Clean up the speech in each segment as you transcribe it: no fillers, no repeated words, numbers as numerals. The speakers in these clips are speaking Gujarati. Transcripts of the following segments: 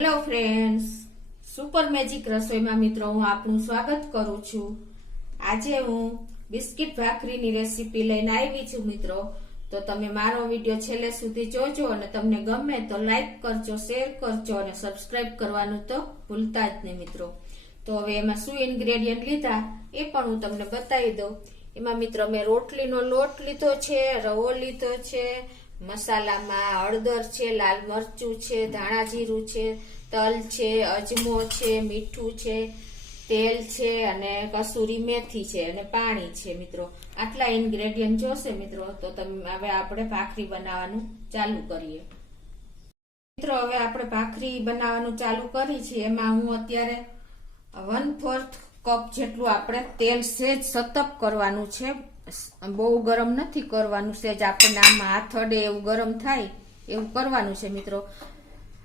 હેલો ફ્રેન્ડ્સ, સુપર મેજિક રસોઈમાં મિત્રો હું આપનું સ્વાગત કરું છું। આજે હું બિસ્કિટ ભાખરીની રેસીપી લઈને આવી છું મિત્રો। તો તમે મારો વિડીયો છેલ્લે સુધી જોજો અને તમને ગમે તો લાઈક કરજો, શેર કરજો અને સબસ્ક્રાઇબ કરવાનું તો ભૂલતા જ નહીં મિત્રો। તો હવે એમાં શું ઇન્ગ્રેડિયન્ટ લીધા એ પણ હું તમને બતાવી દઉં। એમાં મિત્રો મેં રોટલીનો લોટ લીધો છે, રવો લીધો છે, મસાલામાં હળદર છે, લાલ મરચું છે, ધાણા જીરું છે, તલ છે, અજમો છે, મીઠું છે, તેલ છે અને કસૂરી મેથી છે અને પાણી છે મિત્રો। આટલા ઇન્ગ્રેડિયન્ટ જોશે મિત્રો। તો તમે હવે આપણે ભાખરી બનાવવાનું ચાલુ કરીએ મિત્રો। હવે આપણે ભાખરી બનાવવાનું ચાલુ કરી છે। એમાં હું અત્યારે 1/4 કપ જેટલું આપણે તેલ સેજ સતપ કરવાનું છે, બહુ ગરમ નથી કરવાનું, સેજ આપણને આમાં હાથ અડે એવું ગરમ થાય એવું કરવાનું છે મિત્રો।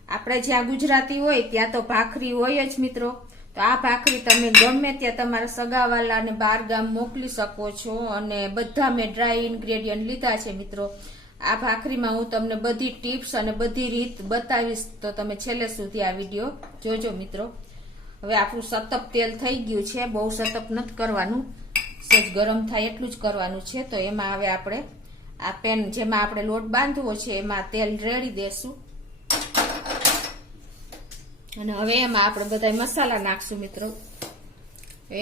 આપણે જ્યાં ગુજરાતી હોય ત્યાં તો ભાખરી હોય જ મિત્રો। તો આ ભાખરી તમે ગમે ત્યાં તમારા સગાવાલાને બહાર ગામ મોકલી શકો છો અને બધા મેં ડ્રાય ઇન્ગ્રેડિયન્ટ લીધા છે મિત્રો। આ ભાખરીમાં હું તમને બધી ટિપ્સ અને બધી રીત બતાવીશ, તો તમે છેલ્લે સુધી આ વિડીયો જોજો મિત્રો। હવે આપણું સતપ તેલ થઈ ગયું છે, બહુ સતપ નથી કરવાનું, સેજ ગરમ થાય એટલું જ કરવાનું છે। તો એમાં હવે આપણે આ પેન જેમાં આપણે લોટ બાંધવો છે એમાં તેલ રેડી દેશું અને હવે એમાં આપણે બધા મસાલા નાખશું મિત્રો।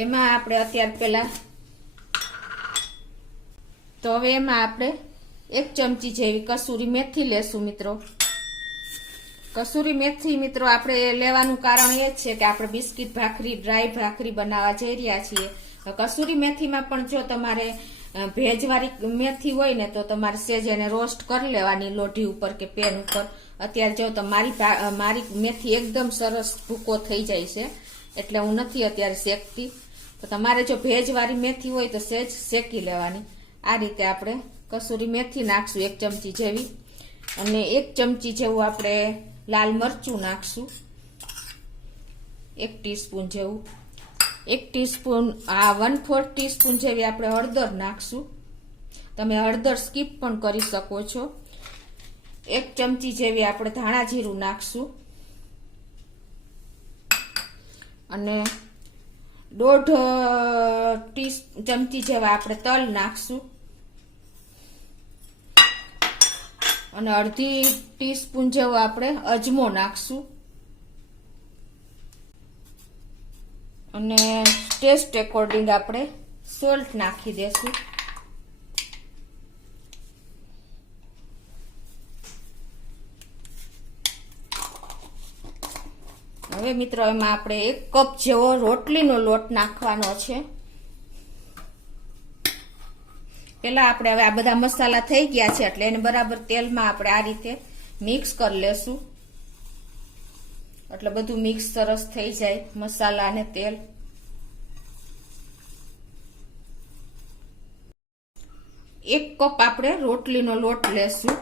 એમાં આપણે અત્યાર પહેલા તો હવે એમાં આપણે 1 ચમચી જેવી કસૂરી મેથી લેશું મિત્રો। કસૂરી મેથી મિત્રો આપણે લેવાનું કારણ એ છે કે આપણે બિસ્કિટ ભાખરી, ડ્રાય ભાખરી બનાવવા જઈ રહ્યા છીએ। કસૂરી મેથીમાં પણ જો તમારે ભેજવાળી મેથી હોય ને તો તમારે સેજ એને રોસ્ટ કરી લેવાની લોઢી ઉપર કે પેન ઉપર। અત્યારે જો તો મારી મેથી એકદમ સરસ ભૂકો થઈ જાય છે એટલે હું નથી અત્યારે શેકતી। તો તમારે જો ભેજવાળી મેથી હોય તો સેજ શેકી લેવાની। આ રીતે આપણે કસૂરી મેથી નાખશું 1 ચમચી જેવી અને 1 ચમચી જેવું આપણે લાલ મરચું નાખશું, 1 ટીસ્પૂન જેવું, 1 ટીસ્પૂન 1/4 ટીસ્પૂન જેવી આપણે હળદર નાખશું। તમે હળદર સ્કીપ પણ કરી શકો છો। 1 ચમચી જેવી આપણે ધાણા જીરું નાખશું અને 1/2 ચમચી જેવા આપણે તલ નાખશું અને 1/2 ટીસ્પૂન જેવો આપણે અજમો નાખશું અને ટેસ્ટ એકોર્ડિંગ આપણે સોલ્ટ નાખી દેશું। હવે મિત્રો એમાં આપણે 1 કપ જેવો રોટલીનો લોટ નાખવાનો છે। પેલા આપણે હવે આ બધા મસાલા થઈ ગયા છે એટલે એને બરાબર તેલમાં આપણે આ રીતે મિક્સ કરી લેશું એટલે બધું મિક્સ સરસ થઈ જાય મસાલા અને તેલ। 1 કપ આપણે રોટલીનો લોટ લેશું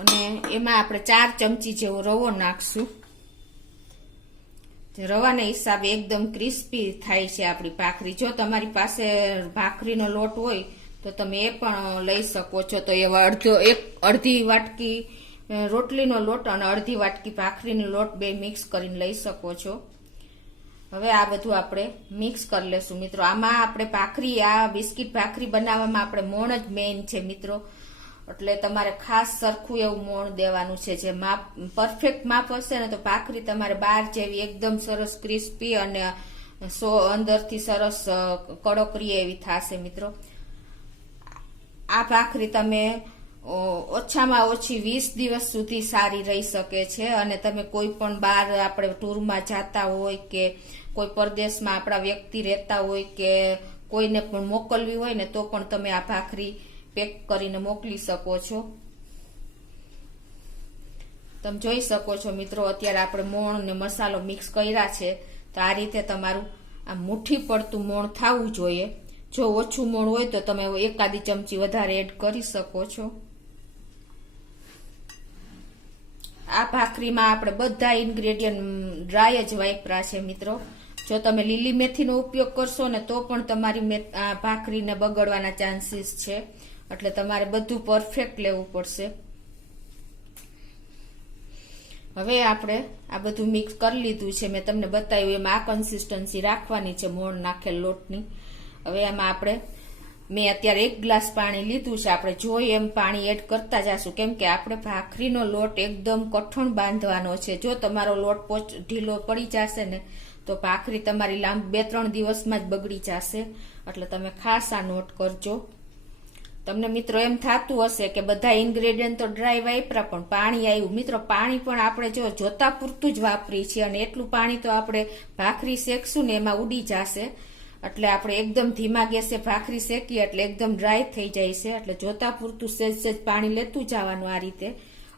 અને એમાં આપણે 4 ચમચી જેવો રવો નાખશું। રવાના હિસાબે એકદમ ક્રિસ્પી થાય છે આપણી ભાખરી। જો તમારી પાસે ભાખરીનો લોટ હોય તો તમે એ પણ લઈ શકો છો। તો એવા અડધી વાટકી રોટલીનો લોટ અને અડધી વાટકી ભાખરીનો લોટ બે મિક્સ કરીને લઈ શકો છો। હવે આ બધું આપણે મિક્સ કરી લેશું મિત્રો। આમાં આપણે ભાખરી, આ બિસ્કિટ ભાખરી બનાવવામાં આપણે મોણ જ મેઇન છે મિત્રો, એટલે તમારે ખાસ સરખું એવું મોણ દેવાનું છે। જે માપ પરફેક્ટ માપ હશે ને તો ભાખરી તમારે બહાર જેવી એકદમ સરસ ક્રિસ્પી અને અંદરથી સરસ કડકરી એવી થશે મિત્રો। આ ભાખરી તમે ઓછામાં ઓછી 20 દિવસ સુધી સારી રહી શકે છે અને તમે કોઈ પણ બહાર આપણે ટૂરમાં જતા હોય કે કોઈ પરદેશમાં આપણા વ્યક્તિ રહેતા હોય કે કોઈને પણ મોકલવી હોય ને તો પણ તમે આ ભાખરી પેક કરીને મોકલી શકો છો। તમે જોઈ શકો છો મિત્રો અત્યારે આપણે મોણ ને મસાલો મિક્સ કર્યા છે તો આ રીતે તમારું આ મુઠ્ઠી પડતું મોણ થવું જોઈએ। જો ઓછું મોણ હોય તો તમે એકાદી ચમચી વધારે એડ કરી શકો છો। આ ભાખરીમાં આપણે બધા ઇન્ગ્રેડિયન્ટ ડ્રાય જ વાપરા છે મિત્રો। જો તમે લીલી મેથીનો ઉપયોગ કરશો ને તો પણ તમારી ભાખરીને બગડવાના ચાન્સીસ છે, એટલે તમારે બધું પરફેક્ટ લેવું પડશે। હવે આપણે આ બધું મિક્સ કરી લીધું છે. મેં તમને બતાવ્યું એમ આ કન્સિસ્ટન્સી રાખવાની છે મોણ નાખેલ લોટની. હવે એમાં આપણે મેં અત્યારે 1 ગ્લાસ પાણી લીધું છે. આપણે જોઈ એમ પાણી એડ કરતા જશું, કેમ કે આપણે ભાખરીનો લોટ એકદમ કઠણ બાંધવાનો છે. જો તમારો લોટ ઢીલો પડી જશે ને તો ભાખરી તમારી 2-3 દિવસમાં જ બગડી જશે. એટલે તમે ખાસ આ નોટ કરજો. તમને મિત્રો એમ થતું હશે કે બધા ઇન્ગ્રેડિયન્ટ તો ડ્રાય વાપરા પણ પાણી આવ્યું. મિત્રો પાણી પણ આપણે જોતા પૂરતું જ વાપરી છે, અને એટલું પાણી તો આપણે ભાખરી શેકશું ને એમાં ઉડી જશે. એટલે આપણે એકદમ ધીમા ગેસે ભાખરી શેકીએ એટલે એકદમ ડ્રાય થઈ જાય છે. એટલે જોતા પૂરતું સહેજ પાણી લેતું જવાનું આ રીતે,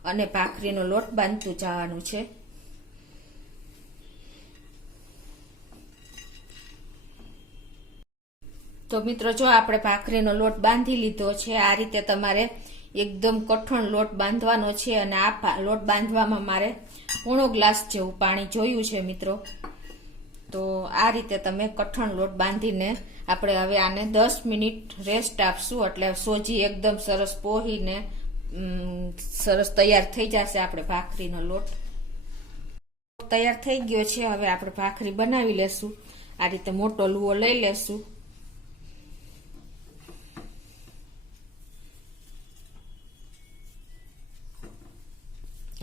અને ભાખરીનો લોટ બાંધતું જવાનું છે. તો મિત્રો જો આપણે ભાખરીનો લોટ બાંધી લીધો છે. આ રીતે તમારે એકદમ કઠણ લોટ બાંધવાનો છે, અને આ લોટ બાંધવામાં મારે 1/4 ગ્લાસ જેવું પાણી જોયું છે મિત્રો. તો આ રીતે તમે કઠણ લોટ બાંધીને આપણે હવે આને 10 મિનિટ રેસ્ટ આપશું. એટલે સોજી એકદમ સરસ પોહીને સરસ તૈયાર થઈ જશે. આપણે ભાખરીનો લોટ તૈયાર થઈ ગયો છે. હવે આપણે ભાખરી બનાવી લેશું. આ રીતે મોટો લુઓ લઈ લેશું,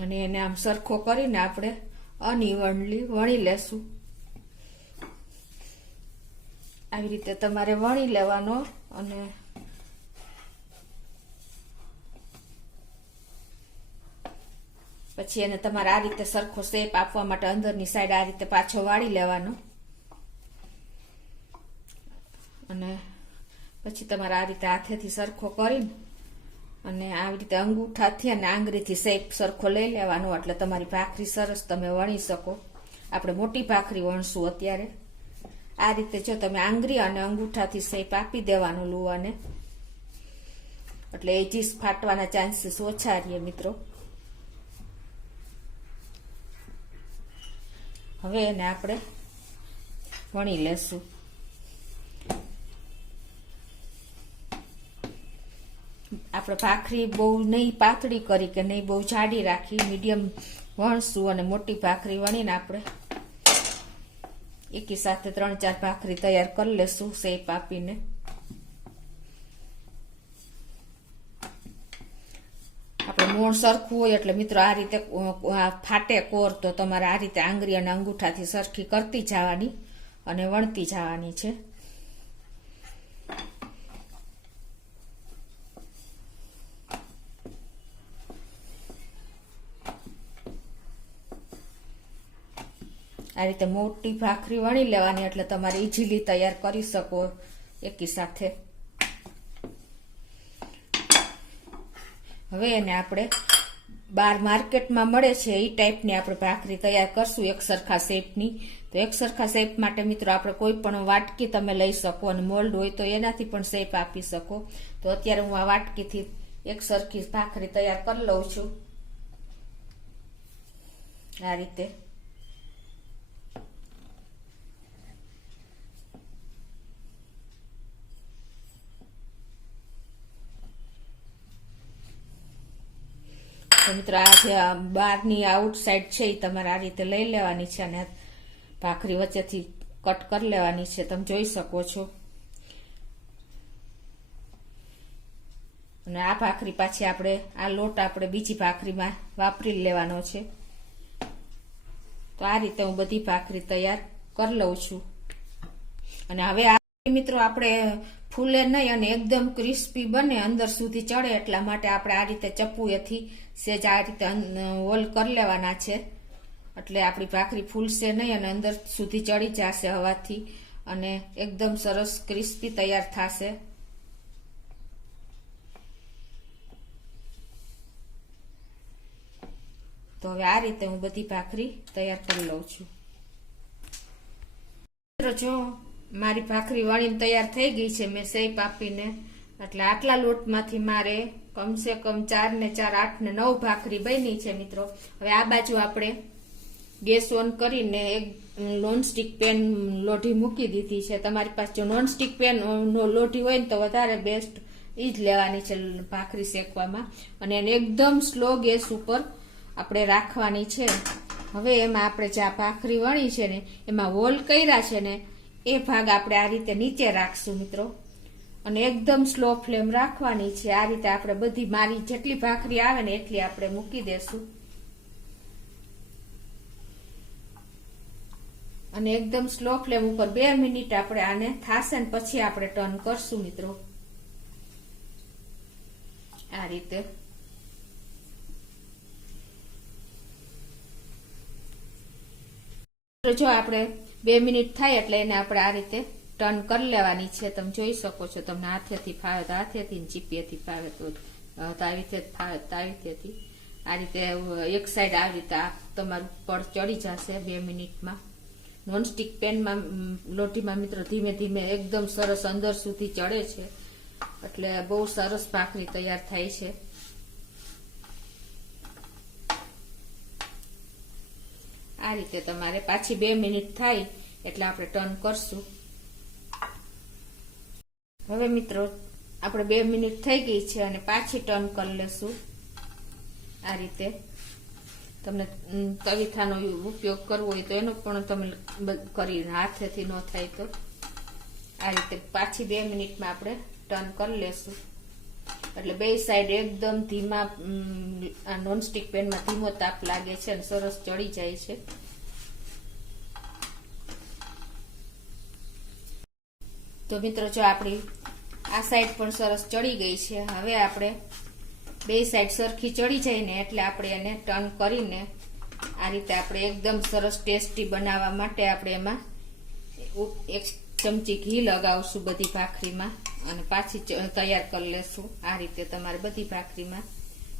અને એને આમ સરખો કરીને આપણે અનઇવનલી વણી લેશું. આવી રીતે તમારે વણી લેવાનો, અને પછી એને તમારે આ રીતે સરખો શેપ આપવા માટે અંદરની સાઈડ આ રીતે પાછો વાળી લેવાનો, અને પછી તમારે આ રીતે હાથેથી સરખો કરીને અને આવી રીતે અંગૂઠાથી અને આંગળીથી શેપ સરખો લઈ લેવાનો. એટલે તમારી ભાખરી સરસ તમે વણી શકો. આપણે મોટી ભાખરી વણશું અત્યારે. આ રીતે જો તમે આંગળી અને અંગૂઠાથી શેપ આપી દેવાનું લુવાને, એટલે એજીસ ફાટવાના ચાન્સીસ ઓછા રહે મિત્રો. હવે એને આપણે વણી લેશું. આપણે ભાખરી બહુ નહીં પાતળી કરી કે નહીં બહુ જાડી રાખી, મીડિયમ વણશું. અને મોટી ભાખરી વણીને આપણે એકી સાથે 3-4 ભાખરી તૈયાર કરી લેશું શેપ આપીને. આપણે મોણ સરખું હોય એટલે મિત્રો આ રીતે ફાટે કોર, તો તમારે આ રીતે આંગળી અને અંગૂઠાથી સરખી કરતી જવાની અને વણતી જવાની છે. આ રીતે મોટી ભાખરી વણી લેવાની, એટલે તમારે ઈઝીલી તૈયાર કરી શકો એકી સાથે. હવે એને આપણે બહાર માર્કેટમાં મળે છે એ ટાઈપની આપણે ભાખરી તૈયાર કરશું, એક સરખા શેપની. તો એક સરખા શેપ માટે મિત્રો આપણે કોઈ પણ વાટકી તમે લઈ શકો, અને મોલ્ડ હોય તો એનાથી પણ શેપ આપી શકો. તો અત્યારે હું આ વાટકીથી એક સરખી ભાખરી તૈયાર કરી લઉં છું આ રીતે. તો મિત્રો આ જે બહારની આઉટ સાઈડ છે એ તમારે આ રીતે લઈ લેવાની છે, અને ભાખરી વચ્ચેથી કટ કરી લેવાની છે. તમે જોઈ શકો છો. અને આ ભાખરી પાછી આપણે આ લોટ આપણે બીજી ભાખરીમાં વાપરી લેવાનો છે. તો આ રીતે હું બધી ભાખરી તૈયાર કરી લઉં છું. અને હવે આ મિત્રો આપણે ફૂલે નહીં અને એકદમ ક્રિસ્પી બને, અંદર સુધી ચડે, એટલા માટે આપણે આ રીતે ચપ્પુએથી સેજ આ રીતે હોલ કરી લેવાના છે. એટલે આપણી ભાખરી ફૂલશે નહીં અને અંદર સુધી ચડી જશે હવાથી, અને એકદમ સરસ ક્રિસ્પી તૈયાર થશે. તો હવે આ રીતે હું બધી ભાખરી તૈયાર કરી લઉં છું. જો મારી ભાખરી વણીને તૈયાર થઈ ગઈ છે મેં શેપ આપીને. એટલે આટલા લોટમાંથી મારે કમસે કમ 4 ને 4 8 ને 9 ભાખરી બની છે મિત્રો. હવે આ બાજુ આપણે ગેસ ઓન કરીને એક નોનસ્ટિક પેન લોઢી મૂકી દીધી છે. તમારી પાસે જો નોનસ્ટિક પેન લોઢી હોય ને તો વધારે બેસ્ટ એ જ લેવાની છે ભાખરી શેકવામાં. અને એને એકદમ સ્લો ગેસ ઉપર આપણે રાખવાની છે. હવે એમાં આપણે જે આ ભાખરી વણી છે ને એમાં હોલ કર્યા છે ને એ ભાગ આપણે આ રીતે નીચે રાખશું મિત્રો, અને એકદમ સ્લો ફ્લેમ રાખવાની છે. આ રીતે આપણે બધી મારી જેટલી ભાખરી આવે ને એટલી આપણે મૂકી દેશું, અને એકદમ સ્લો ફ્લેમ ઉપર 2 મિનિટ આપણે આને થાશે ને પછી આપણે ટર્ન કરશું મિત્રો. આ રીતે જો આપણે 2 મિનિટ થાય એટલે એને આપણે આ રીતે ટર્ન કરી લેવાની છે. તમે જોઈ શકો છો, તમને હાથેથી ફાવે તો હાથેથી, ચીપીએથી ફાવે તો તાવીથી ફાવે તાવીથી. આ રીતે એક સાઈડ આવી રીતે આ તમારું પર ચડી જશે 2 મિનિટમાં. નોનસ્ટિક પેનમાં લોટીમાં મિત્રો ધીમે ધીમે એકદમ સરસ અંદર સુધી ચડે છે, એટલે બહુ સરસ ભાખરી તૈયાર થાય છે. આ રીતે તમારે પાછી 2 મિનિટ થાય એટલે આપણે ટર્ન કરશું. હવે મિત્રો આપણે 2 મિનિટ થઈ ગઈ છે અને પાછી ટર્ન કરી લેશું. આ રીતે તમને તવીથાનો ઉપયોગ કરવો હોય તો એનો પણ તમે કરી, હાથેથી ન થાય તો આ રીતે પાછી 2 મિનિટમાં આપણે ટર્ન કરી લેશું. એટલે બે સાઈડ એકદમ ધીમા નોનસ્ટિક પેનમાં ધીમો તાપ લાગે છે અને સરસ ચડી જાય છે. તો મિત્રો જો આપણી આ સાઈડ પણ સરસ ચડી ગઈ છે. હવે આપણે બે સાઈડ સરખી ચડી જાય ને એટલે આપણે એને ટર્ન કરીને આ રીતે આપણે એકદમ સરસ ટેસ્ટી બનાવવા માટે આપણે એમાં 1 ચમચી ઘી લગાવશું બધી ભાખરીમાં અને પાછી તૈયાર કરી લેશું. આ રીતે તમારે બધી ભાખરીમાં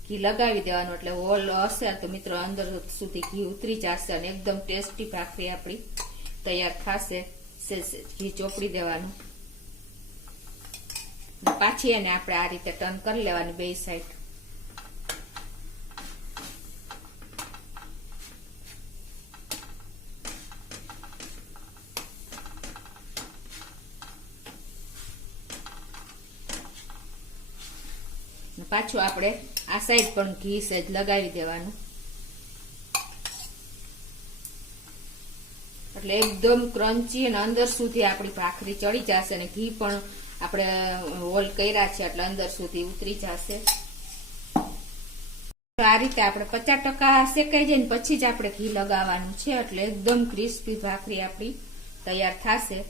ઘી લગાવી દેવાનું, એટલે હોલ હશે તો મિત્રો અંદર સુધી ઘી ઉતરી જશે અને એકદમ ટેસ્ટી ભાખરી આપણી તૈયાર થશે. ઘી ચોપડી દેવાનું, પાછી એને આપણે આ રીતે ટર્ન કરી લેવાની બે સાઈડ. પાછું આપણે આ સાઈડ પણ ઘી સહેજ લગાવી દેવાનું, એટલે એકદમ ક્રન્ચી અને અંદર સુધી આપણી ભાખરી ચડી જશે અને ઘી પણ આપણે હોલ કર્યા છે એટલે અંદર સુધી ઉતરી જશે. આ રીતે આપણે 50% શેકાઈ જાય ને પછી જ આપણે ઘી લગાવવાનું છે, એટલે એકદમ ક્રિસ્પી ભાખરી આપણી તૈયાર થશે.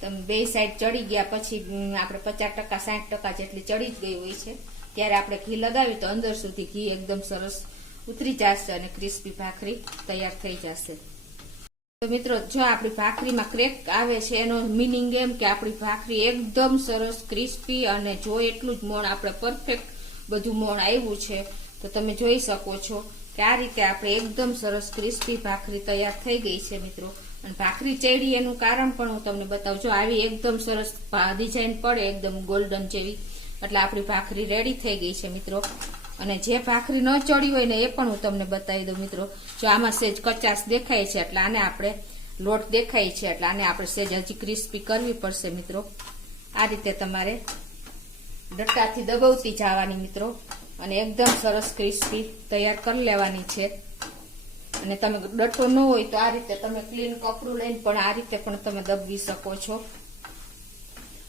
તમે બે સાઈડ ચડી ગયા પછી આપણે 50% 60% જેટલી ચડી જ ગઈ હોય છે ત્યારે આપણે ઘી લગાવી તો અંદર સુધી ઘી એકદમ સરસ ઉતરી જશે અને ક્રિસ્પી ભાખરી તૈયાર થઈ જશે. તો મિત્રો જો આપણી ભાખરીમાં ક્રેક આવે છે એનો મીનિંગ એમ કે આપણી ભાખરી એકદમ સરસ ક્રિસ્પી અને જો એટલું જ મોણ આપણે પરફેક્ટ બધું મોણ આવ્યું છે. તો તમે જોઈ શકો છો કે આ રીતે આપણે એકદમ સરસ ક્રિસ્પી ભાખરી તૈયાર થઈ ગઈ છે મિત્રો. અને ભાખરી ચડી એનું કારણ પણ હું તમને બતાવું છું. આવી એકદમ સરસ ડિઝાઇન પડે એકદમ ગોલ્ડન જેવી એટલે આપણી ભાખરી રેડી થઈ ગઈ છે મિત્રો. અને જે ભાખરી ન ચડી હોય ને એ પણ હું તમને બતાવી દઉં મિત્રો. જો આમાં સેજ કચાશ દેખાય છે એટલે આને આપણે લોટ દેખાય છે એટલે આને આપણે સેજ હજી ક્રિસ્પી કરવી પડશે મિત્રો. આ રીતે તમારે ડટ્ટાથી દબાવતી જવાની મિત્રો અને એકદમ સરસ ક્રિસ્પી તૈયાર કરી લેવાની છે. અને તમે ડટ્ટો ન હોય તો આ રીતે તમે ક્લીન કપડું લઈને પણ આ રીતે પણ તમે દબવી શકો છો.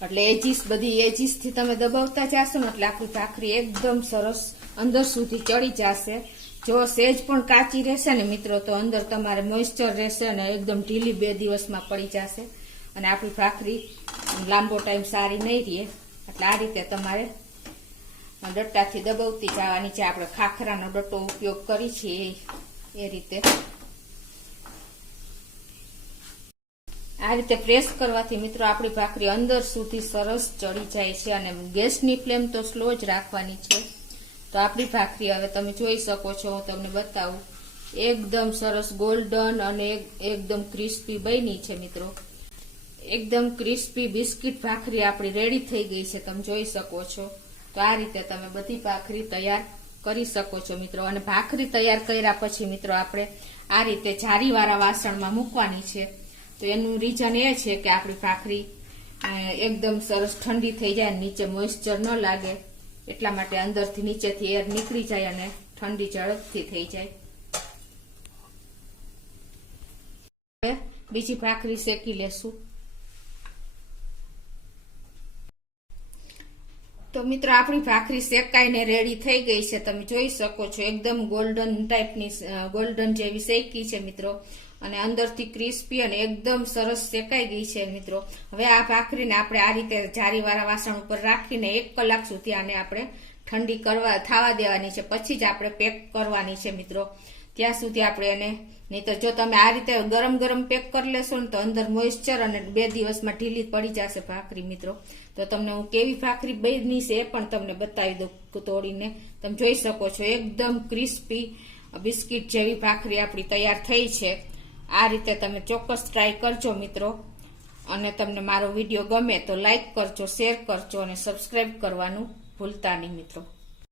એટલે બધી એજીસ થી તમે દબાવતા જશો ને એટલે આપણી ભાખરી એકદમ સરસ અંદર સુધી ચડી જશે. જો સેજ પણ કાચી રહેશે ને મિત્રો તો અંદર તમારે મોઇસ્ચર રહેશે અને એકદમ ઢીલી 2 દિવસમાં પડી જશે અને આપણી ભાખરી લાંબો ટાઈમ સારી નહીં રહે. એટલે આ રીતે તમારે ડટ્ટાથી દબાવતી જવાની છે. આપણે ખાખરાનો ડટ્ટો ઉપયોગ કરી છીએ એ રીતે. આ રીતે પ્રેસ કરવાથી મિત્રો આપણી ભાખરી અંદર સુધી સરસ ચડી જાય છે. અને ગેસની ફ્લેમ તો સ્લો જ રાખવાની છે. તો આપણી ભાખરી હવે તમે જોઈ શકો છો, હું તમને બતાવું, એકદમ સરસ ગોલ્ડન અને એકદમ ક્રિસ્પી બની છે મિત્રો. એકદમ ક્રિસ્પી બિસ્કિટ ભાખરી આપણી રેડી થઈ ગઈ છે, તમે જોઈ શકો છો. તો આ રીતે તમે બધી ભાખરી તૈયાર કરી શકો છો મિત્રો. અને ભાખરી તૈયાર કર્યા પછી મિત્રો આપણે આ રીતે જારીવાળા વાસણમાં મૂકવાની છે. તો એનું રીઝન એ છે કે આપણી ભાખરી એકદમ સરસ ઠંડી થઈ જાય, નીચે મોઇસ્ચર ન લાગે એટલા માટે અંદરથી નીચેથી એર નીકળી જાય અને ઠંડી ઝડપથી થઈ જાય. બીજી ભાખરી શેકી લેશું. તો મિત્રો આપણી ભાખરી શેકાઈને રેડી થઈ ગઈ છે. તમે જોઈ શકો છો એકદમ ગોલ્ડન ટાઈપની ગોલ્ડન જેવી શેકી છે મિત્રો, અને અંદરથી ક્રિસ્પી અને એકદમ સરસ શેકાઈ ગઈ છે મિત્રો. હવે આ ભાખરીને આપણે આ રીતે જારીવાળા વાસણ ઉપર રાખીને 1 કલાક સુધી આને આપણે ઠંડી થવા દેવાની છે. પછી જ આપણે પેક કરવાની છે મિત્રો. ત્યાં સુધી આપણે એને, નહીં તો જો તમે આ રીતે ગરમ ગરમ પેક કરી લેશો ને તો અંદર મોઇસ્ચર અને 2 દિવસમાં ઢીલી પડી જશે ભાખરી મિત્રો. તો તમને હું કેવી ભાખરી બની છે એ પણ તમને બતાવી દઉં તોડીને. તમે જોઈ શકો છો એકદમ ક્રિસ્પી બિસ્કિટ જેવી ભાખરી આપણી તૈયાર થઈ છે. આ રીતે તમે ચોક્કસ ટ્રાય કરજો મિત્રો. અને તમને મારો વિડીયો ગમે તો લાઈક કરજો, શેર કરજો અને સબસ્ક્રાઈબ કરવાનું ભૂલતા નહીં મિત્રો.